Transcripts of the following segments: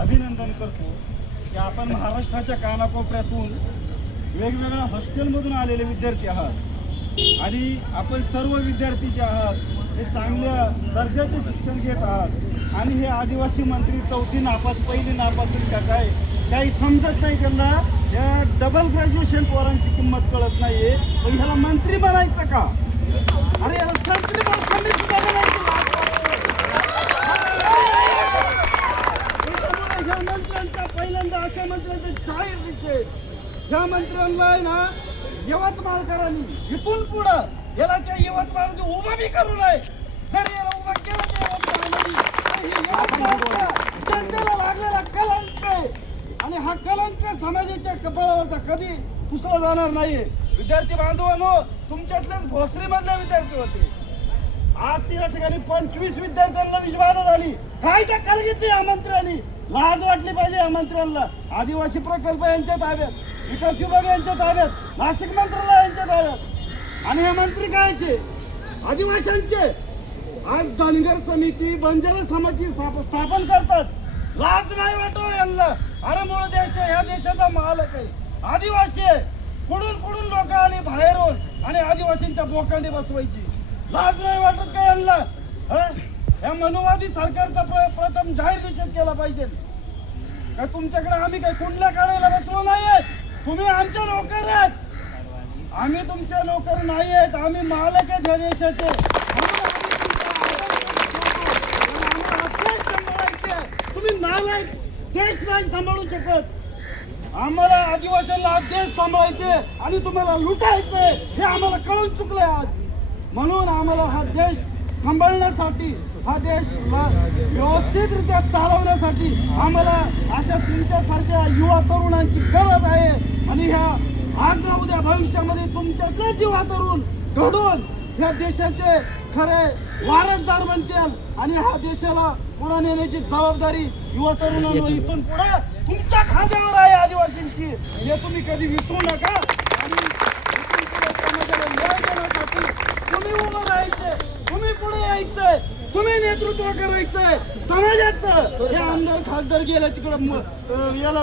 अभिनंदन करतो की आपण महाराष्ट्राच्या कानाकोपऱ्यातून वेगवेगळ्या हॉस्टेलमधून आलेले विद्यार्थी आहात आणि आपण सर्व विद्यार्थी जे आहात हे चांगल्या दर्जाचे शिक्षण घेत आहात आणि हे आदिवासी मंत्री चौथी नापास पहिली नापास का काय काही समजत नाही, त्यांना या डबल ग्रॅज्युएशन पोरांची किंमत कळत नाहीये. पण ह्याला मंत्री बनायचं का? अरे याला संत्री सुद्धा बनायचं. ह्या मंत्र्यांचा पहिल्यांदा अशा मंत्र्यांचा जाहीर निषेध. ह्या मंत्र्यांना आहे ना यवतमाळकरांनी इथून पुढं याला त्या यवतमाळमध्ये उभा बी करू नये. जर याला उभा केला त्या यवतमाळमध्ये जनतेला लागलेला कलंक आहे आणि हा कलंक समाजाच्या कपाळावरचा कधी पुसला जाणार नाहीये. विद्यार्थी बांधवांनो, तुमच्यातलेच भोसरी मधले विद्यार्थी होते. आज या ठिकाणी 25 विद्यार्थ्यांना विषबाधा झाली. काय दखल घेतली या मंत्र्यांनी? लाज वाटली पाहिजे या मंत्र्यांना. आदिवासी प्रकल्प यांच्या ताब्यात, विकास विभाग यांच्या ताब्यात, नाशिक मंत्रालय यांच्या ताब्यात आणि हे मंत्री कायचे? आदिवासींचे. आज धनगर समिती, बंजारा समिती स्थापन करतात. लाज नाही वाटव यांना. अरे मूळ देश ह्या देशाचा मालक आहे, आदिवासी आहे. कुठून कुठून लोक आली बाहेरून आणि आदिवासींच्या बोकांडी बसवायची. लाज नाही वाटत का यांना? या मनुवादी सरकारचा प्रथम जाहीर निषेध केला पाहिजे. का तुमच्याकडे आम्ही काही कुंडल्या काढायला बसलो नाहीये. तुम्ही आमचे नोकर आहेत, आम्ही तुमचे नोकर नाही आहेत. आम्ही मालक आहेत या देशाचे. तुम्ही नालायक देश नाही सांभाळू शकत. आम्हाला आदिवासींना देश सांभाळायचे आणि तुम्हाला लुटायचे हे आम्हाला कळून चुकले आज. म्हणून आम्हाला हा देश सांभाळण्यासाठी, हा देश व्यवस्थितरित्या चालवण्यासाठी आम्हाला अशा तुमच्यासारख्या युवा तरुणांची गरज आहे. आणि ह्या आज ना उद्या भविष्यामध्ये तुमच्यातले युवा तरुण घडून ह्या देशाचे खरे वारसदार बनतील आणि ह्या देशाला पुढे नेण्याची जबाबदारी युवा तरुणांना इथून पुढे तुमच्या खांद्यावर आहे आदिवासींची. हे तुम्ही कधी विसरू नका. आणि समाजाला न्याय देण्यासाठी तुम्ही उभं राहायचे, तुम्ही पुढे यायचंय, तुम्ही नेतृत्व करायचंय समाजाचं. हे आमदार खासदार गेला तिकडं याला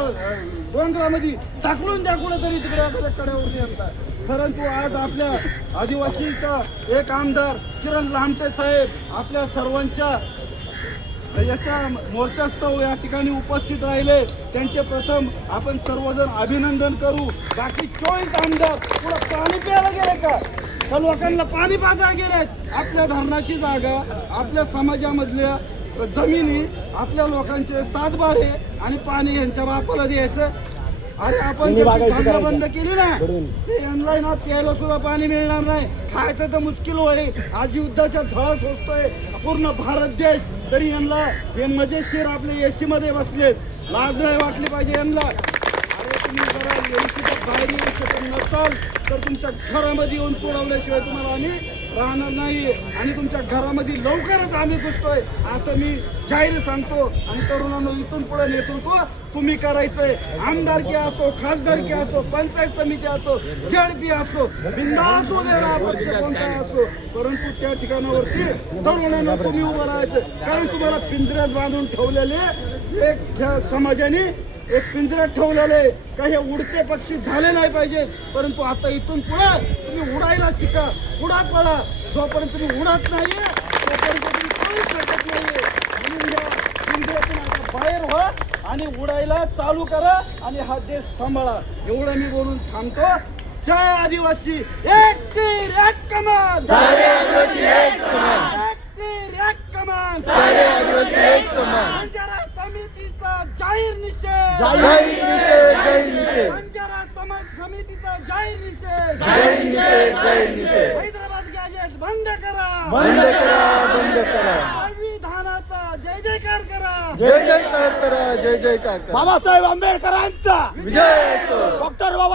डोंगरामध्ये टाकलून द्या कुठेतरी तिकडे एखाद्या कड्यावर येतात. परंतु आज आपल्या आदिवासीचा एक आमदार किरण लामटे साहेब आपल्या सर्वांच्या याच्या मोर्चास्तव या ठिकाणी उपस्थित राहिले. त्यांचे प्रथम आपण सर्वजण अभिनंदन करू. बाकी 24 आमदार पुढे पाणी प्यायला गेले का? त्या लोकांना पाणी पाजायला गेलेत. आपल्या धरणाची जागा, आपल्या समाजामधल्या जमिनी, आपल्या लोकांचे सातबारे आणि पाणी यांच्या बापाला द्यायचं. अरे आपण धंदा बंद केली ना, ते यांना ना प्यायला सुद्धा पाणी मिळणार नाही. खायचं तर मुश्किल होईल. आज युद्धाच्या झळा सोसतोय पूर्ण भारत देश, तरी यांना हे मजेशीर आपले एसी मध्ये बसलेत. लाज नाही वाटली पाहिजे यांना. अरे तुम्ही जरा एसीच्या बाहेर येऊ शकत नसाल तर तुमच्या घरामध्ये येऊन तोडवल्याशिवाय तुम्हाला आम्ही राहणार नाही. आणि तुमच्या घरामध्ये लवकरच आम्ही घुसतोय असं मी जाहीर सांगतो. आणि तरुणांनो, इथून पुढे नेतृत्व तुम्ही करायचंय. आमदारकी असो, खासदारकी असो, पंचायत समिती असो, जेडपी असो, बिंदास उभा पक्ष कोणता असो, परंतु त्या ठिकाणावरती तरुणांना तुम्ही उभं राहायचं. कारण तुम्हाला पिंजऱ्यात बांधून ठेवलेले एक ह्या समाजाने एक पिंजऱ्यात ठेवलेले काही हे उडते पक्षी झाले नाही पाहिजेत. परंतु आता इथून पुढे तुम्ही उडायला शिका, पुढा पडा. जोपर्यंत तुम्ही उडत नाहीये तोपर्यंत तुम्ही काहीच शकत नाहीये. म्हणून या पिंजऱ्यातून आता बाहेर व्हा आणि उडायला चालू करा आणि हा देश सांभाळा. एवढं मी बोलून थांबतो. जय आदिवासी. एक तीर एक कमान, सारे आदिवासी एक समान. एक तीर एक कमान, सारे आदिवासी एक समान. बंजारा समितीचा जाहीर निषेध, जाहीर निषेध, जाहीर निषेध. बंजारा समितीचा जाहीर निषेध, जाहीर निषेध, जाहीर निषेध. हैदराबाद गॅजेट बंद करा, बंद करा, बंद करा. संविधानाचा जय जयकार करा, जय जयकार करा, जय जयकार करा. बाबासाहेब आंबेडकरांचा विजय असो. डॉक्टर बाबा